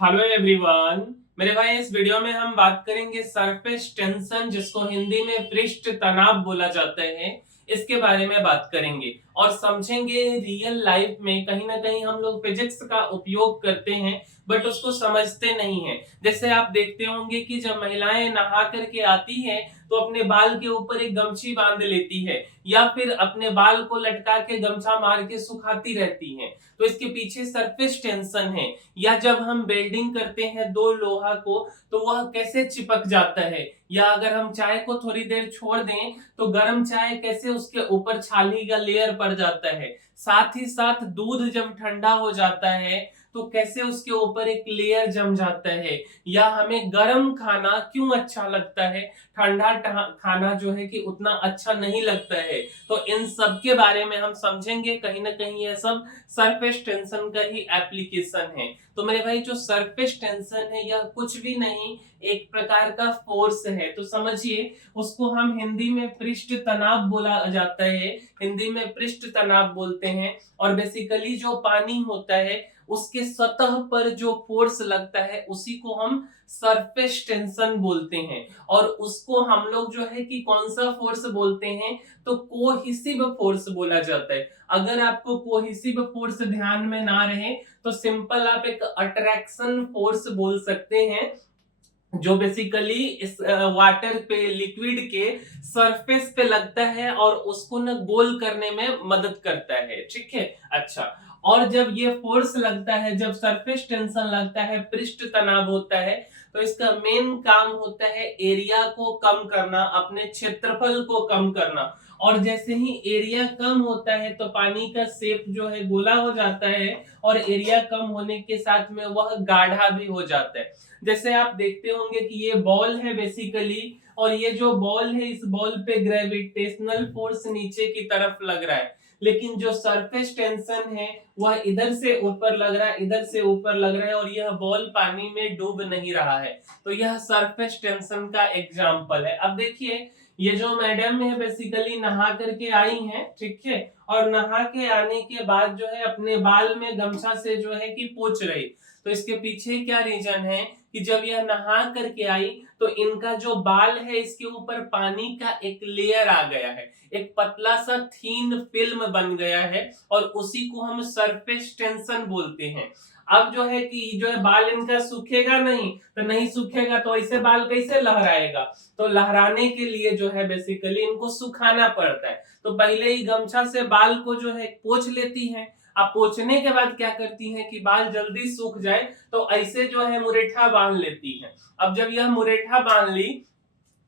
Hello everyone. मेरे भाई इस वीडियो में हम बात करेंगे सरफेस टेंशन, जिसको हिंदी में पृष्ठ तनाव बोला जाता है। इसके बारे में बात करेंगे और समझेंगे रियल लाइफ में कहीं ना कहीं हम लोग फिजिक्स का उपयोग करते हैं बट उसको समझते नहीं हैं। जैसे आप देखते होंगे कि जब महिलाएं नहा करके आती हैं तो अपने बाल के ऊपर एक गमछी बांध लेती है या फिर अपने बाल को लटका के गमछा मार के सुखाती रहती हैं। तो इसके पीछे सरफेस टेंशन है। या जब हम वेल्डिंग करते हैं दो लोहा को तो वह कैसे चिपक जाता है, या अगर हम चाय को थोड़ी देर छोड़ दें तो गर्म चाय कैसे उसके ऊपर छाली का लेयर पड़ जाता है। साथ ही साथ दूध जब ठंडा हो जाता है तो कैसे उसके ऊपर एक लेयर जम जाता है। या हमें गर्म खाना क्यों अच्छा लगता है, ठंडा खाना जो है कि उतना अच्छा नहीं लगता है। तो इन सब के बारे में हम समझेंगे। कहीं ना कहीं यह सब सरफेस टेंशन का ही एप्लीकेशन है। तो मेरे भाई जो सरफेस टेंशन है यह कुछ भी नहीं, एक प्रकार का फोर्स है। तो समझिए, उसको हम हिंदी में पृष्ठ तनाव बोला जाता है, हिंदी में पृष्ठ तनाव बोलते हैं। और बेसिकली जो पानी होता है उसके सतह पर जो फोर्स लगता है उसी को हम सरफेस टेंशन बोलते हैं। और उसको हम लोग जो है कि कौन सा फोर्स बोलते हैं, तो कोहिसिव फोर्स बोला जाता है। अगर आपको कोहिसिव फोर्स ध्यान में ना रहे तो सिंपल आप एक अट्रैक्शन फोर्स बोल सकते हैं, जो बेसिकली इस वाटर पे, लिक्विड के सरफेस पे लगता है और उसको ना गोल करने में मदद करता है। ठीक है, अच्छा। और जब ये फोर्स लगता है, जब सरफेस टेंशन लगता है, पृष्ठ तनाव होता है, तो इसका मेन काम होता है एरिया को कम करना, अपने क्षेत्रफल को कम करना। और जैसे ही एरिया कम होता है तो पानी का शेप जो है गोला हो जाता है, और एरिया कम होने के साथ में वह गाढ़ा भी हो जाता है। जैसे आप देखते होंगे कि ये बॉल है बेसिकली, और ये जो बॉल है इस बॉल पे ग्रेविटेशनल फोर्स नीचे की तरफ लग रहा है, लेकिन जो सरफेस टेंशन है वह इधर से ऊपर लग रहा है, इधर से ऊपर लग रहा है, और यह बॉल पानी में डूब नहीं रहा है। तो यह सरफेस टेंशन का एग्जाम्पल है। अब देखिए, ये जो मैडम है बेसिकली नहा करके आई हैं, ठीक है, और नहा के आने के बाद जो है अपने बाल में गमछा से जो है कि पोंछ रही। तो इसके पीछे क्या रीजन है कि जब यह नहा करके आई तो इनका जो बाल है इसके ऊपर पानी का एक लेयर आ गया है, एक पतला सा थीन फिल्म बन गया है, और उसी को हम सरफेस टेंशन बोलते हैं। अब जो है कि जो है बाल इनका सूखेगा नहीं, तो नहीं सूखेगा तो ऐसे बाल कैसे लहराएगा। तो लहराने के लिए जो है बेसिकली इनको सुखाना पड़ता है। तो पहले ही गमछा से बाल को जो है पोंछ लेती हैं। अब पोंछने के बाद क्या करती हैं कि बाल जल्दी सूख जाए तो ऐसे जो है मुरेठा बांध लेती हैं। अब जब यह मुरेठा बांध ली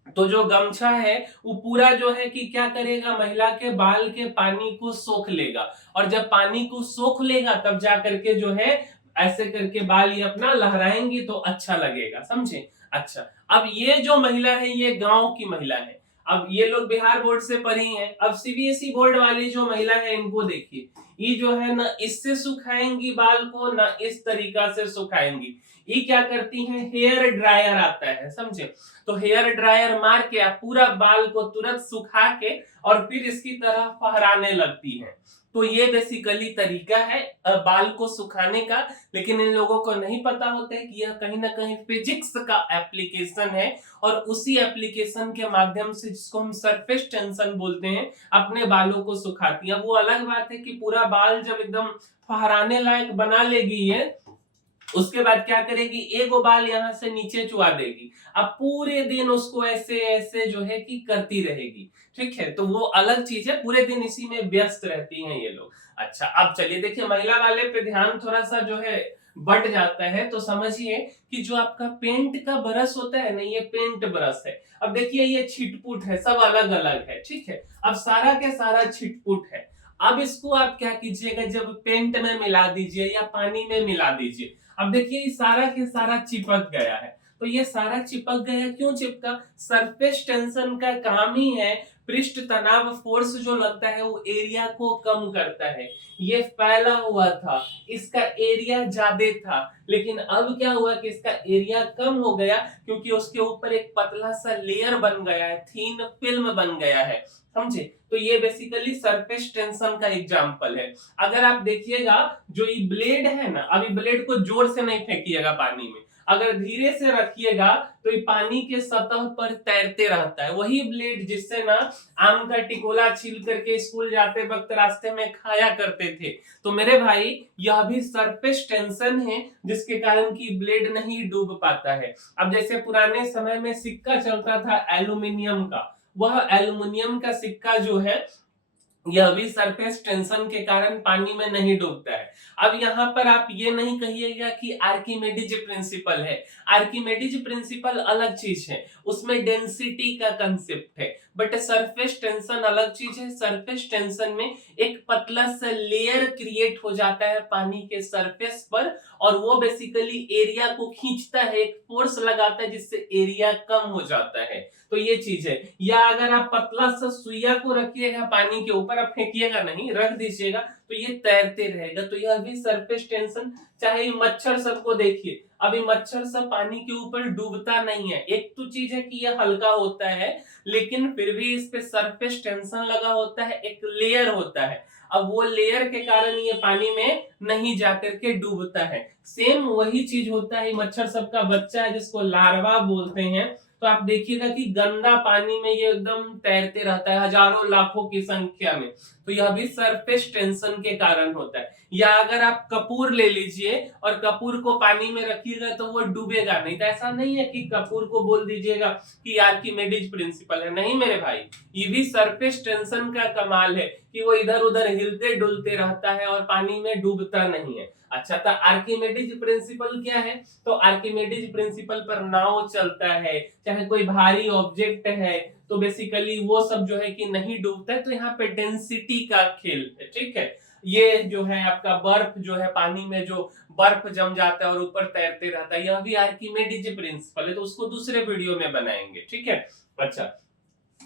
तो जो गमछा है वो पूरा जो है कि क्या करेगा, महिला के बाल के पानी को सोख लेगा। और जब पानी को सोख लेगा तब जा करके जो है ऐसे करके बाल ये अपना लहराएंगी तो अच्छा लगेगा, समझे। अच्छा, अब ये जो महिला है ये गांव की महिला है। अब ये लोग बिहार बोर्ड से पढ़ी हैं। अब सीबीएसई बोर्ड वाली जो महिला है इनको देखिए, ये जो है ना इससे सुखाएंगी बाल को, ना इस तरीका से सुखाएंगी। ये क्या करती हैं, हेयर ड्रायर आता है, समझे। तो हेयर ड्रायर मार के आप पूरा बाल को तुरंत सुखा के और फिर इसकी तरह फहराने लगती हैं। तो ये बेसिकली तरीका है बाल को सुखाने का। लेकिन इन लोगों को नहीं पता होता है कि यह कहीं ना कहीं फिजिक्स का एप्लीकेशन है, और उसी एप्लीकेशन के माध्यम से, जिसको हम सरफेस टेंशन बोलते हैं, अपने बालों को सुखाती है। वो अलग बात है कि पूरा बाल जब एकदम फहराने लायक बना लेगी ये, उसके बाद क्या करेगी, एक बाल यहाँ से नीचे चुआ देगी। अब पूरे दिन उसको ऐसे ऐसे जो है कि करती रहेगी। ठीक है, तो वो अलग चीज है, पूरे दिन इसी में व्यस्त रहती हैं ये लोग। अच्छा, अब चलिए देखिए, महिला वाले पे ध्यान थोड़ा सा जो है बढ़ जाता है। तो समझिए कि जो आपका पेंट का ब्रश होता है ना, ये पेंट ब्रश है। अब देखिए ये छिटपुट है, सब अलग अलग है, ठीक है। अब सारा के सारा छिटपुट है। अब इसको आप क्या कीजिएगा, जब पेंट में मिला दीजिए या पानी में मिला दीजिए। अब देखिए ये सारा के सारा चिपक गया है। तो ये सारा चिपक गया, क्यों चिपका, सरफेस टेंशन का काम ही है पृष्ठ तनाव फोर्स जो लगता है वो एरिया को कम करता है। ये फैला हुआ था, इसका एरिया ज्यादा था, लेकिन अब क्या हुआ कि इसका एरिया कम हो गया क्योंकि उसके ऊपर एक पतला सा लेयर बन गया है, थीन फिल्म बन गया है। समझे? तो ये बेसिकली सरफेस टेंशन का एग्जांपल है। अगर आप देखिएगा जो ये ब्लेड है ना, अभी ब्लेड को जोर से नहीं फेंकिएगा पानी में, अगर धीरे से रखिएगा तो ये पानी के सतह पर तैरते रहता है। वही ब्लेड जिससे ना आम का टिकोला छील करके स्कूल जाते वक्त रास्ते में खाया करते थे। तो मेरे भाई यह भी सरफेस टेंशन है जिसके कारण की ब्लेड नहीं डूब पाता है। अब जैसे पुराने समय में सिक्का चलता था एल्यूमिनियम का, वह एल्युमिनियम का सिक्का जो है यह भी सरफेस टेंशन के कारण पानी में नहीं डूबता है। अब यहाँ पर आप ये नहीं कहिएगा कि आर्किमेडीज प्रिंसिपल है। आर्किमेडीज प्रिंसिपल अलग चीज है, उसमें डेंसिटी का कंसेप्ट है, बट सरफेस टेंशन अलग चीज है। सरफेस टेंशन में एक पतला सा लेयर क्रिएट हो जाता है पानी के सरफेस पर, और वो बेसिकली एरिया को खींचता है, एक फोर्स लगाता है जिससे एरिया कम हो जाता है। तो ये चीज है। या अगर आप पतला सा सुइया को रखिएगा पानी के ऊपर, आप फेंकिएगा नहीं, रख दीजिएगा तो ये तैरते रहेगा। तो यह भी सरफेस टेंशन। चाहे मच्छर सबको देखिए, अभी मच्छर सब पानी के ऊपर डूबता नहीं है। एक तो चीज है कि यह हल्का होता है, लेकिन फिर भी इस पे सरफेस टेंशन लगा होता है, एक लेयर होता है। अब वो लेयर के कारण ये पानी में नहीं जाकर के डूबता है। सेम वही चीज होता है मच्छर सबका बच्चा है जिसको लार्वा बोलते हैं। तो आप देखिएगा कि गंदा पानी में ये एकदम तैरते रहता है हजारों लाखों की संख्या में। तो यह भी सरफेस टेंशन के कारण होता है। या अगर आप कपूर ले लीजिए और कपूर को पानी में रखिएगा तो वो डूबेगा नहीं। तो ऐसा नहीं है कि कपूर को बोल दीजिएगा कि आर्किमेडीज प्रिंसिपल है, नहीं मेरे भाई, ये भी सरफेस टेंशन का कमाल है कि वो इधर उधर हिलते डुलते रहता है और पानी में डूबता नहीं है। अच्छा, तो आर्किमेडीज प्रिंसिपल क्या है? तो आर्किमेडीज प्रिंसिपल पर नाव चलता है, चाहे कोई भारी ऑब्जेक्ट है, तो बेसिकली वो सब जो है कि नहीं डूबता है। तो यहाँ पे डेंसिटी का खेल है, ठीक है। ये जो है आपका बर्फ जो है पानी में जो बर्फ जम जाता है और ऊपर तैरते रहता है, यह भी आर्किमेडीज प्रिंसिपल है। तो उसको दूसरे वीडियो में बनाएंगे, ठीक है। अच्छा,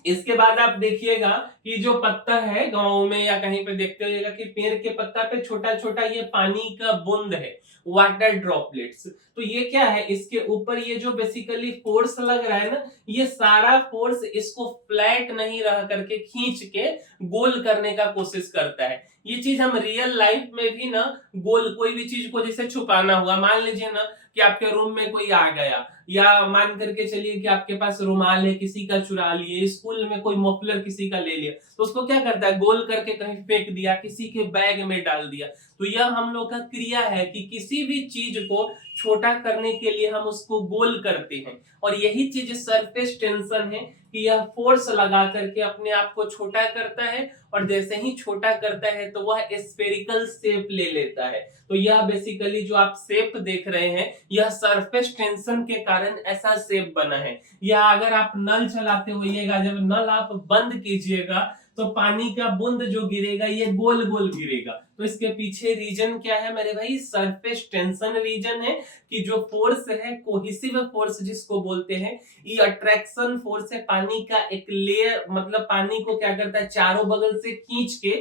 इसके बाद आप देखिएगा कि जो पत्ता है गांव में या कहीं पे देखते होइएगा कि पेड़ के पत्ता पे छोटा छोटा ये पानी का बूंद है, वाटर ड्रॉपलेट्स। तो ये क्या है, इसके ऊपर ये जो बेसिकली फोर्स लग रहा है ना, ये सारा फोर्स इसको फ्लैट नहीं रह करके खींच के गोल करने का कोशिश करता है। ये चीज हम रियल लाइफ में भी ना गोल, कोई भी चीज को जैसे छुपाना हुआ, मान लीजिए ना कि आपके रूम में कोई आ गया, या मान करके चलिए कि आपके पास रुमाल है किसी का चुरा लिए, स्कूल में कोई मफलर किसी का ले लिया, तो उसको क्या करता है, गोल करके कहीं फेंक दिया, किसी के बैग में डाल दिया। तो यह हम लोग का क्रिया है कि किसी भी चीज को छोटा करने के लिए हम उसको गोल करते हैं। और यही चीज सरफेस टेंशन है कि यह फोर्स लगा करके अपने आप को छोटा करता है, और जैसे ही छोटा करता है तो वह स्फेरिकल शेप ले लेता है। तो यह बेसिकली जो आप शेप देख रहे हैं, यह सरफेस टेंशन के कारण ऐसा शेप बना है। या अगर आप नल चलाते होइएगा, जब नल आप बंद कीजिएगा तो पानी का बूंद जो गिरेगा ये गोल गोल गिरेगा। तो इसके पीछे रीजन क्या है मेरे भाई? सरफेस टेंशन रीजन है कि जो फोर्स है, कोहेसिव फोर्स जिसको बोलते हैं, ये अट्रैक्शन फोर्स है। पानी का एक लेयर, मतलब पानी को क्या करता है, चारों बगल से खींच के,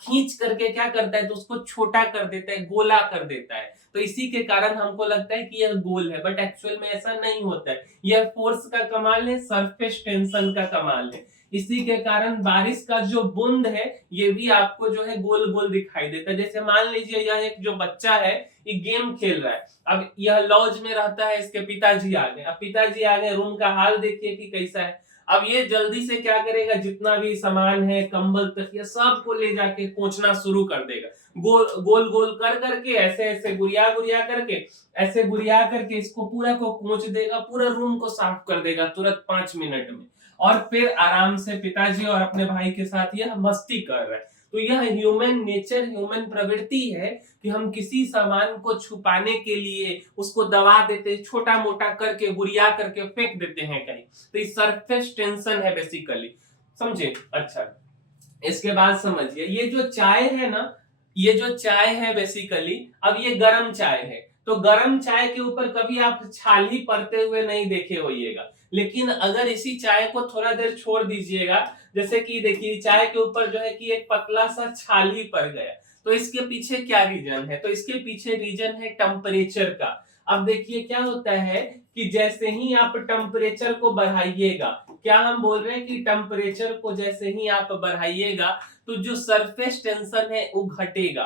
खींच करके क्या करता है, तो उसको छोटा कर देता है, गोला कर देता है। तो इसी के कारण हमको लगता है कि यह गोल है, बट एक्चुअल में ऐसा नहीं होता है। यह फोर्स का कमाल है, सरफेस टेंशन का कमाल है। इसी के कारण बारिश का जो बूंद है ये भी आपको जो है गोल गोल दिखाई देता है। जैसे मान लीजिए यह एक जो बच्चा है, ये गेम खेल रहा है। अब यह लॉज में रहता है, इसके पिताजी आ गए। अब पिताजी आ गए, रूम का हाल देखिए कि कैसा है। अब ये जल्दी से क्या करेगा, जितना भी सामान है, कंबल तकिया, सबको ले जाके पोंछना शुरू कर देगा। गोल गोल गोल कर करके, ऐसे ऐसे गुरिया गुरिया करके, ऐसे गुरिया करके इसको पूरा को पोंछ देगा, पूरा रूम को साफ कर देगा तुरंत 5 मिनट में। और फिर आराम से पिताजी और अपने भाई के साथ यह मस्ती कर रहा है। तो यह ह्यूमन नेचर, ह्यूमन प्रवृत्ति है कि हम किसी सामान को छुपाने के लिए उसको दबा देते, छोटा मोटा करके गुरिया करके फेंक देते हैं कहीं। तो ये सरफेस टेंशन है बेसिकली, समझे। अच्छा, इसके बाद समझिए, ये जो चाय है ना, ये जो चाय है बेसिकली, अब ये गर्म चाय है, तो गर्म चाय के ऊपर कभी आप छाली पड़ते हुए नहीं देखे होइएगा। लेकिन अगर इसी चाय को थोड़ा देर छोड़ दीजिएगा, जैसे कि देखिए चाय के ऊपर जो है कि एक पतला सा छाल ही पड़ गया, तो इसके पीछे क्या रीजन है? तो इसके पीछे रीजन है टेम्परेचर का। अब देखिए क्या होता है कि जैसे ही आप टेम्परेचर को बढ़ाइएगा, क्या हम बोल रहे हैं कि टेम्परेचर को जैसे ही आप बढ़ाइएगा तो जो सरफेस टेंशन है वो घटेगा।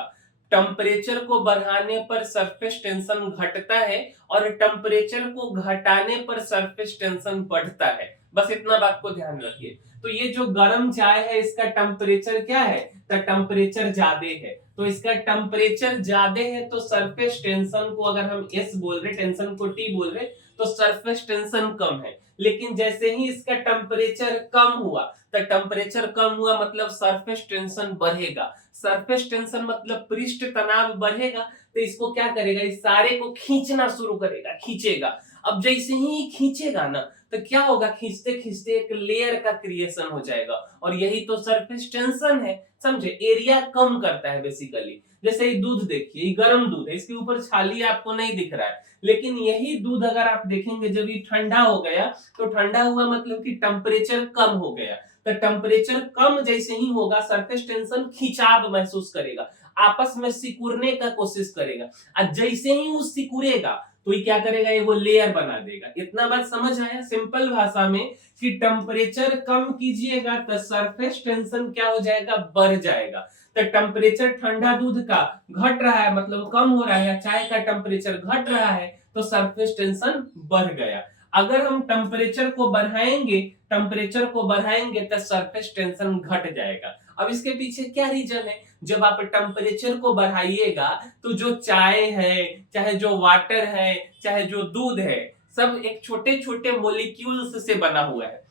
टेम्परेचर को बढ़ाने पर सरफेस टेंशन घटता है और टेम्परेचर को घटाने पर सरफेस टेंशन बढ़ता है। बस इतना बात को ध्यान रखिए। तो ये जो गर्म चाय है इसका टेम्परेचर क्या है? तो टेम्परेचर ज्यादा है, तो इसका टेम्परेचर ज्यादा है तो सरफेस टेंशन को अगर हम एस बोल रहे, टेंशन को टी बोल रहे, तो सरफेस टेंशन कम है। लेकिन जैसे ही इसका टेम्परेचर कम हुआ, तो टेम्परेचर कम हुआ मतलब सरफेस टेंशन बढ़ेगा। सरफेस टेंशन मतलब पृष्ठ तनाव बढ़ेगा, तो इसको क्या करेगा? इस सारे को खींचना शुरू करेगा, खींचेगा। अब जैसे ही खींचेगा ना, तो क्या होगा? खींचते खींचते एक लेयर का क्रिएशन हो जाएगा, और यही तो सरफेस टेंशन है। समझे? एरिया कम करता है बेसिकली। जैसे ये दूध देखिए, ये गर्म दूध है, इसके ऊपर छाली आपको नहीं दिख रहा है, लेकिन यही दूध अगर आप देखेंगे जब ये ठंडा हो गया, तो ठंडा हुआ मतलब कि टेम्परेचर कम हो गया। तो टेम्परेचर कम जैसे ही होगा, सरफेस टेंशन खिंचाव महसूस करेगा, आपस में सिकुड़ने का कोशिश करेगा, और जैसे ही वो सिकुड़ेगा तो ये क्या करेगा? ये वो लेयर बना देगा। इतना बात समझ आया सिंपल भाषा में कि टेम्परेचर कम कीजिएगा तो सरफेस टेंशन क्या हो जाएगा? बढ़ जाएगा। तो टेम्परेचर ठंडा दूध का घट रहा है मतलब कम हो रहा है, या चाय का टेम्परेचर घट रहा है तो सरफेस टेंशन बढ़ गया। अगर हम टेम्परेचर को बढ़ाएंगे तो सरफेस टेंशन घट जाएगा। अब इसके पीछे क्या रीजन है? जब आप टेम्परेचर को बढ़ाइएगा तो जो चाय है, चाहे जो वाटर है, चाहे जो दूध है, सब एक छोटे छोटे मोलिक्यूल्स से बना हुआ है।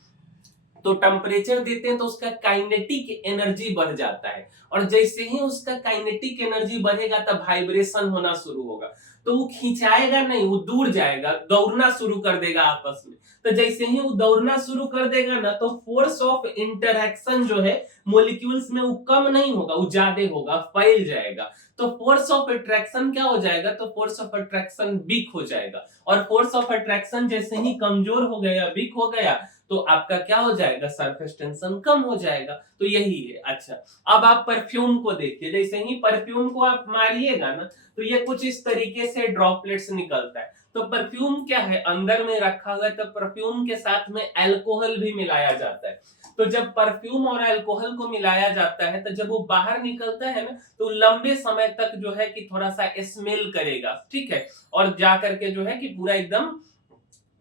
तो टेम्परेचर देते हैं तो उसका काइनेटिक एनर्जी बढ़ जाता है, और जैसे ही उसका काइनेटिक एनर्जी बढ़ेगा तब वाइब्रेशन होना शुरू होगा। तो वो खिंचाएगा नहीं, वो दूर जाएगा, दौड़ना शुरू कर देगा आपस में। तो जैसे ही वो दौड़ना शुरू कर देगा ना, तो फोर्स ऑफ इंटरैक्शन जो है मॉलिक्यूल्स में वो कम नहीं होगा, वो ज्यादा होगा, फैल जाएगा। तो फोर्स ऑफ अट्रैक्शन क्या हो जाएगा? तो फोर्स ऑफ अट्रैक्शन वीक हो जाएगा, और फोर्स ऑफ अट्रैक्शन जैसे ही कमजोर हो गया, वीक हो गया, तो आपका क्या हो जाएगा? सरफेस टेंशन कम हो जाएगा। तो यही है। अच्छा, अब आप परफ्यूम को देखिए, जैसे ही परफ्यूम को आप मारिएगा ना, तो ये कुछ इस तरीके से ड्रॉपलेट्स निकलता है। तो परफ्यूम क्या है? अंदर में रखा हुआ है, तो परफ्यूम के साथ में अल्कोहल भी मिलाया जाता है। तो जब परफ्यूम और अल्कोहल को मिलाया जाता है, तो जब वो बाहर निकलता है ना, तो लंबे समय तक जो है कि थोड़ा सा स्मेल करेगा, ठीक है, और जा करके जो है कि पूरा एकदम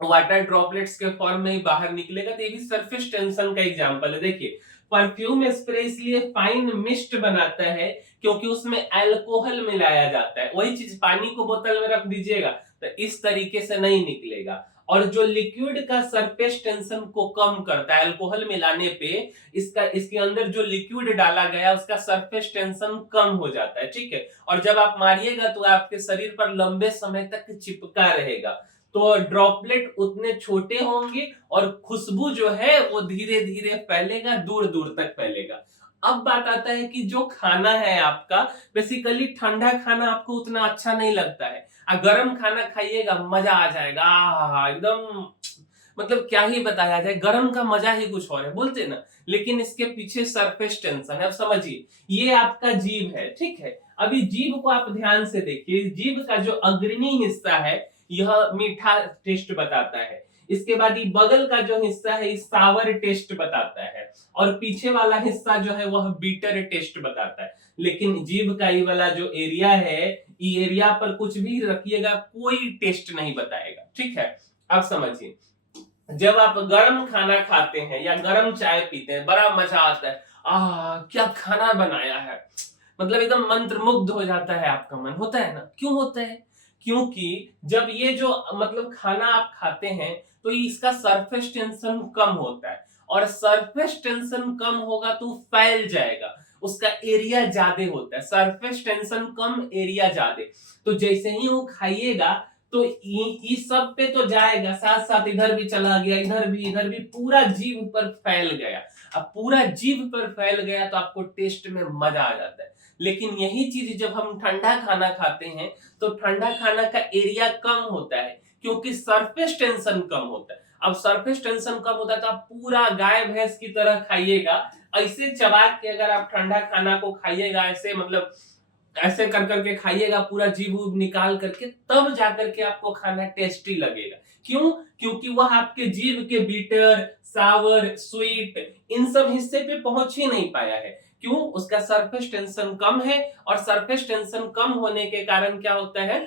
वाटर ड्रॉपलेट्स के फॉर्म में ही बाहर निकलेगा। तो ये भी सरफेस टेंशन का एग्जांपल है। देखिए, परफ्यूम स्प्रे इसलिए फाइन मिस्ट बनाता है क्योंकि उसमें अल्कोहल मिलाया जाता है। वही चीज पानी को बोतल में रख दीजिएगा तो इस तरीके से नहीं निकलेगा। और जो लिक्विड का सरफेस टेंशन को कम करता है अल्कोहल मिलाने पे, इसके अंदर जो लिक्विड डाला गया उसका सरफेस टेंशन कम हो जाता है, ठीक है। और जब आप मारिएगा तो आपके शरीर पर लंबे समय तक चिपका रहेगा। तो ड्रॉपलेट उतने छोटे होंगे और खुशबू जो है वो धीरे धीरे फैलेगा, दूर दूर तक फैलेगा। अब बात आता है कि जो खाना है आपका, बेसिकली ठंडा खाना आपको उतना अच्छा नहीं लगता है, गर्म खाना खाइएगा मजा आ जाएगा। एकदम मतलब क्या ही बताया जाए, गर्म का मजा ही कुछ और है, बोलते ना। लेकिन इसके पीछे सरफेस टेंशन है। अब समझिए, ये आपका जीभ है, ठीक है। अभी जीभ को आप ध्यान से देखिए, जीभ का जो अग्रणी हिस्सा है यह मीठा टेस्ट बताता है। इसके बाद ये बगल का जो हिस्सा है सावर टेस्ट बताता है, और पीछे वाला हिस्सा जो है वह बीटर टेस्ट बताता है। लेकिन जीभ का ये वाला जो एरिया है, ये एरिया पर कुछ भी रखिएगा कोई टेस्ट नहीं बताएगा, ठीक है। अब समझिए, जब आप गर्म खाना खाते हैं या गर्म चाय पीते हैं, बड़ा मजा आता है। क्या खाना बनाया है, मतलब एकदम मंत्रमुग्ध हो जाता है आपका मन, होता है ना। क्यों होता है? क्योंकि जब ये जो मतलब खाना आप खाते हैं तो इसका सरफेस टेंशन कम होता है, और सरफेस टेंशन कम होगा तो फैल जाएगा, उसका एरिया ज्यादा होता है। सरफेस टेंशन कम, एरिया ज्यादा। तो जैसे ही वो खाइएगा तो इस सब पे तो जाएगा, साथ साथ इधर भी चला गया, इधर भी पूरा जीभ पर फैल गया। अब पूरा जीभ पर फैल गया तो आपको टेस्ट में मजा आ जाता है। लेकिन यही चीज जब हम ठंडा खाना खाते हैं तो ठंडा खाना का एरिया कम होता है, क्योंकि सरफेस टेंशन कम होता है। अब सरफेस टेंशन कम होता है तो आप पूरा गाय भैंस की तरह खाइएगा, ऐसे चबा के अगर आप ठंडा खाना को खाइएगा, ऐसे मतलब ऐसे कर करके खाइएगा पूरा जीभ उब निकाल करके, तब जाकर के आपको खाना टेस्टी लगेगा। क्यों? क्योंकि वह आपके जीभ के बीटर, सावर, स्वीट इन सब हिस्से पे पहुंच ही नहीं पाया है। क्यों? उसका सरफेस टेंशन कम है, और सरफेस टेंशन कम होने के कारण क्या होता है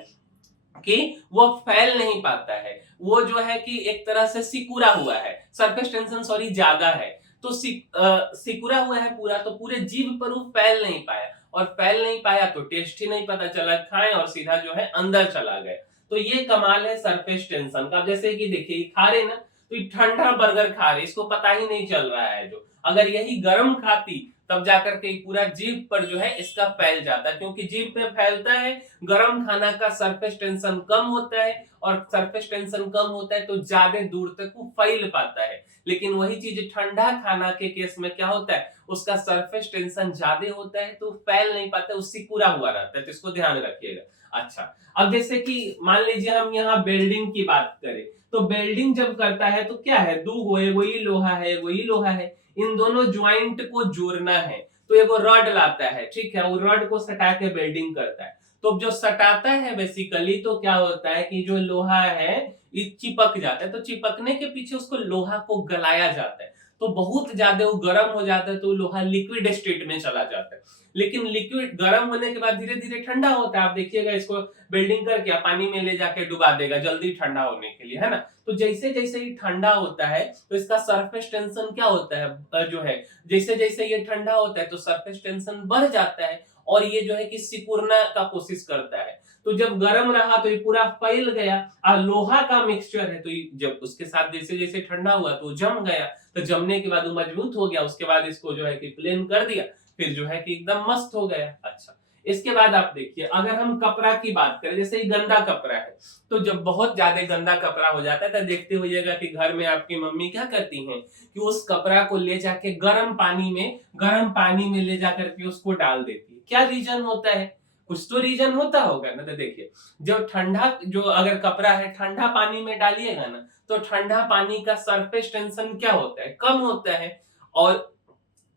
कि वो फैल नहीं पाता है। वो जो है कि एक तरह से सिकुड़ा हुआ है, सरफेस टेंशन सॉरी ज्यादा है, तो सिकुड़ा हुआ है पूरा, तो पूरे जीभ पर वो फैल नहीं पाया, और फैल नहीं पाया तो टेस्ट ही नहीं पता चला, खाएं और सीधा जो है अंदर चला गया। तो ये कमाल है सरफेस टेंशन का। जैसे कि देखिए खा रहे ना, तो ये ठंडा बर्गर खा रहे, इसको पता ही नहीं चल रहा है, जो अगर यही गर्म खाती तब जाकर के पूरा जीभ पर जो है इसका फैल जाता, क्योंकि जीभ पे फैलता है, गर्म खाना का सरफेस टेंशन कम होता है, और सरफेस टेंशन कम होता है तो ज्यादा दूर तक वो फैल पाता है। लेकिन वही चीज ठंडा खाना के केस में क्या होता है, उसका सरफेस टेंशन ज्यादा होता है तो फैल नहीं पाता, उससे पूरा हुआ रहता है, तो इसको ध्यान रखिएगा। अच्छा, अब जैसे कि मान लीजिए हम यहाँ बेल्डिंग की बात करें, तो बेल्डिंग जब करता है तो क्या है, दो वही लोहा है, वही लोहा है, इन दोनों ज्वाइंट को जोड़ना है, तो एगो रॉड लाता है, ठीक है, वो रॉड को सटा के बेल्डिंग करता है। तो जो सटाता है बेसिकली, तो क्या होता है कि जो लोहा है ये चिपक जाता है, तो चिपकने के पीछे उसको लोहा को गलाया जाता है, तो बहुत ज्यादा वो गर्म हो जाता है, तो लोहा लिक्विड स्टेट में चला जाता है। लेकिन लिक्विड गर्म होने के बाद धीरे धीरे ठंडा होता है, आप देखिएगा इसको बिल्डिंग करके पानी में ले जाके डुबा देगा जल्दी ठंडा होने के लिए, है ना। तो जैसे जैसे ये ठंडा होता है तो इसका सरफेस टेंशन क्या होता है, जो है जैसे जैसे ये ठंडा होता है तो सरफेस टेंशन बढ़ जाता है, और ये जो है कि सिकुड़ना का कोशिश करता है। तो जब गर्म रहा तो ये पूरा फैल गया, और लोहा का मिक्सचर है, तो ये जब उसके साथ जैसे जैसे ठंडा हुआ तो जम गया, तो जमने के बाद वो मजबूत हो गया, उसके बाद इसको जो है कि प्लेन कर दिया, फिर जो है कि एकदम मस्त हो गया। अच्छा, इसके बाद आप देखिए अगर हम कपड़ा की बात करें, जैसे ये गंदा कपड़ा है, तो जब बहुत ज्यादा गंदा कपड़ा हो जाता है तो देखते होइएगा कि घर में आपकी मम्मी क्या करती हैं कि उस कपड़ा को ले जाके गर्म पानी में ले जाकर के उसको डाल देती है। क्या रीजन होता है? कुछ तो रीजन होता होगा ना। तो देखिए, जो अगर कपड़ा है ठंडा पानी में डालिएगा ना, तो ठंडा पानी का सरफेस टेंशन क्या होता है, कम होता है, और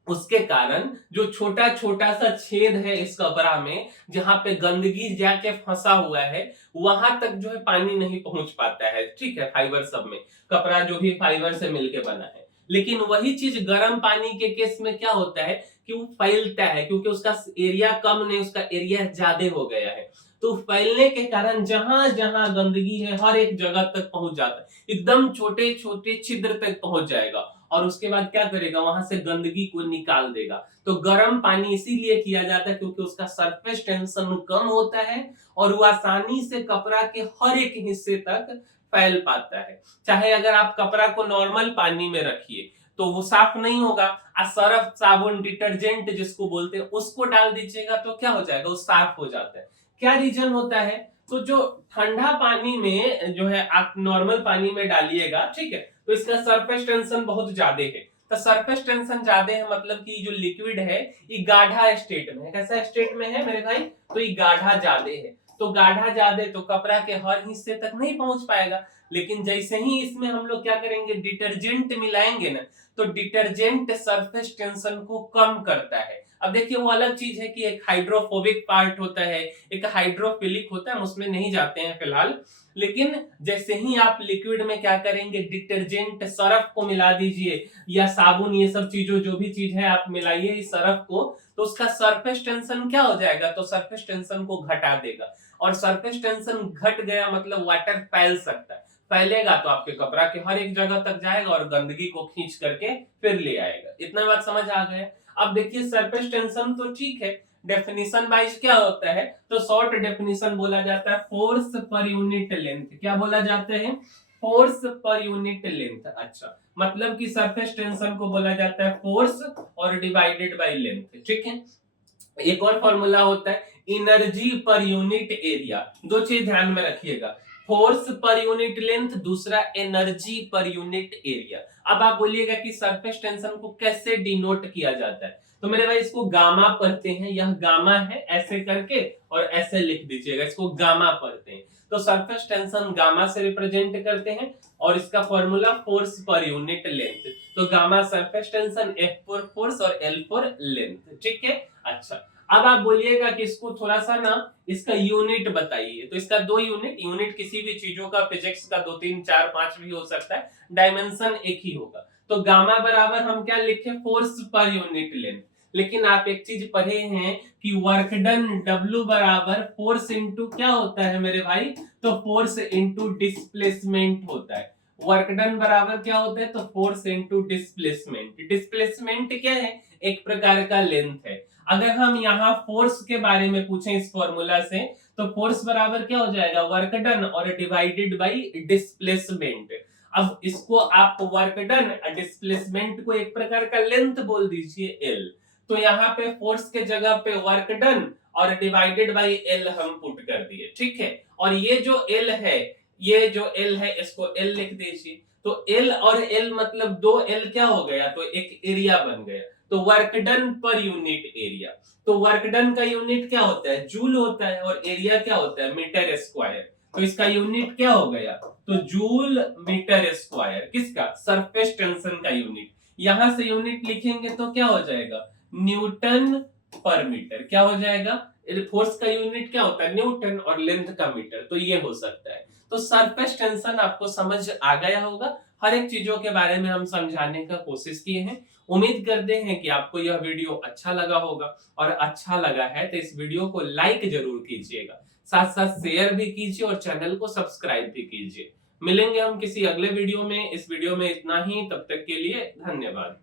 उसके कारण जो छोटा छोटा सा छेद है इस कपड़ा में, जहां पे गंदगी जाके फंसा हुआ है, वहां तक जो है पानी नहीं पहुंच पाता है, ठीक है, फाइबर सब में, कपड़ा जो भी फाइबर से मिलके बना है। लेकिन वही चीज गर्म पानी के केस में क्या होता है कि वो फैलता है, क्योंकि उसका एरिया कम नहीं, उसका एरिया ज्यादा हो गया है, तो फैलने के कारण जहां जहां गंदगी है हर एक जगह तक पहुंच जाता है, एकदम छोटे छोटे छिद्र तक पहुंच जाएगा, और उसके बाद क्या करेगा, वहां से गंदगी को निकाल देगा। तो गर्म पानी इसीलिए किया जाता है क्योंकि उसका सरफेस टेंशन कम होता है, और वो आसानी से कपड़ा के हर एक हिस्से तक फैल पाता है। चाहे अगर आप कपड़ा को नॉर्मल पानी में रखिए तो वो साफ नहीं होगा, सर्फ साबुन डिटर्जेंट जिसको बोलते हैं उसको डाल दीजिएगा तो क्या हो जाएगा, वो साफ हो जाता है। क्या रीजन होता है? तो जो ठंडा पानी में जो है आप नॉर्मल पानी में डालिएगा, ठीक है, तो इसका सरफेस टेंशन बहुत ज्यादा है, तो सरफेस टेंशन ज्यादा है मतलब कि जो लिक्विड है ये गाढ़ा स्टेट में है। कैसा स्टेट में है मेरे भाई? तो ये गाढ़ा ज्यादा है, तो गाढ़ा ज्यादा तो कपड़ा के हर हिस्से तक नहीं पहुंच पाएगा। लेकिन जैसे ही इसमें हम लोग क्या करेंगे, डिटर्जेंट मिलाएंगे ना, तो डिटर्जेंट सरफेस टेंशन को कम करता है। अब देखिए वो अलग चीज है कि एक हाइड्रोफोबिक पार्ट होता है, एक हाइड्रोफिलिक होता है, हम उसमें नहीं जाते हैं फिलहाल। लेकिन जैसे ही आप लिक्विड में क्या करेंगे, डिटर्जेंट सर्फ को मिला दीजिए, या साबुन, ये सब चीजों जो भी चीज है आप मिलाइए इस सर्फ को, तो उसका सरफेस टेंशन क्या हो जाएगा, तो सरफेस टेंशन को घटा देगा, और सरफेस टेंशन घट गया मतलब वाटर फैल सकता है, फैलेगा तो आपके कपड़ा के हर एक जगह तक जाएगा और गंदगी को खींच करके फिर ले आएगा। इतना बात समझ आ गया? अब देखिए सरफेस टेंशन तो ठीक है, डेफिनेशन वाइज क्या होता है, तो शॉर्ट डेफिनेशन बोला जाता है फोर्स पर यूनिट लेंथ। क्या बोला जाता है? फोर्स पर यूनिट लेंथ। अच्छा, मतलब कि सरफेस टेंशन को बोला जाता है फोर्स और डिवाइडेड बाय लेंथ, ठीक है। एक और फॉर्मूला होता है एनर्जी पर यूनिट एरिया। दो चीज ध्यान में रखिएगा, फोर्स पर यूनिट लेंथ, दूसरा एनर्जी पर यूनिट एरिया। अब आप बोलिएगा कि सरफेस टेंशन को कैसे डिनोट किया जाता है, तो मेरे भाई इसको गामा पढ़ते हैं, यह गामा है ऐसे करके, और ऐसे लिख दीजिएगा, इसको गामा पढ़ते हैं। तो सरफेस टेंशन गामा से रिप्रेजेंट करते हैं और इसका फॉर्मूला फोर्स पर यूनिट लेंथ। तो gamma surface tension, F for force और L फॉर लेंथ। ठीक है, अच्छा अब आप बोलिएगा कि इसको थोड़ा सा ना इसका यूनिट बताइए। तो इसका दो यूनिट, यूनिट किसी भी चीजों का, फिजिक्स का 2 3 4 5 भी हो सकता है, डायमेंशन एक ही होगा। तो गामा बराबर हम क्या लिखे, फोर्स पर यूनिट लेंथ। लेकिन आप एक चीज पढ़े हैं कि वर्क डन W बराबर फोर्स इंटू क्या होता है मेरे भाई, तो फोर्स इंटू डिस्प्लेसमेंट होता है। वर्क डन बराबर क्या होता है, तो फोर्स इंटू डिस्प्लेसमेंट। डिस्प्लेसमेंट क्या है, एक प्रकार का लेंथ है। अगर हम यहाँ फोर्स के बारे में पूछें इस फॉर्मूला से, तो फोर्स बराबर क्या हो जाएगा, वर्क डन और डिवाइडेड बाई डिस्प्लेसमेंट। अब इसको आप वर्क डन डिस्प्लेसमेंट को एक प्रकार का लेंथ बोल दीजिए L। तो यहाँ पे फोर्स के जगह पे वर्क डन और डिवाइडेड बाई L हम पुट कर दिए। ठीक है, और ये जो L है, ये जो L है इसको L लिख दीजिए। तो L और L मतलब दो L क्या हो गया, तो एक एरिया बन गया। तो work done per unit area. तो वर्क डन का यूनिट क्या होता है, जूल होता है, और एरिया क्या होता है, मीटर स्क्वायर। तो इसका यूनिट क्या हो गया, तो जूल मीटर स्क्वायर। किसका, सरफेस टेंशन का यूनिट। यहां से यूनिट लिखेंगे तो क्या हो जाएगा, न्यूटन पर मीटर। क्या हो जाएगा, फोर्स का यूनिट क्या होता है, न्यूटन, और लेंथ का मीटर। तो ये हो सकता है। तो सरफेस टेंशन आपको समझ आ गया होगा। हर एक चीजों के बारे में हम समझाने का कोशिश किए हैं। उम्मीद करते हैं कि आपको यह वीडियो अच्छा लगा होगा, और अच्छा लगा है तो इस वीडियो को लाइक जरूर कीजिएगा, साथ साथ शेयर भी कीजिए और चैनल को सब्सक्राइब भी कीजिए। मिलेंगे हम किसी अगले वीडियो में। इस वीडियो में इतना ही, तब तक के लिए धन्यवाद।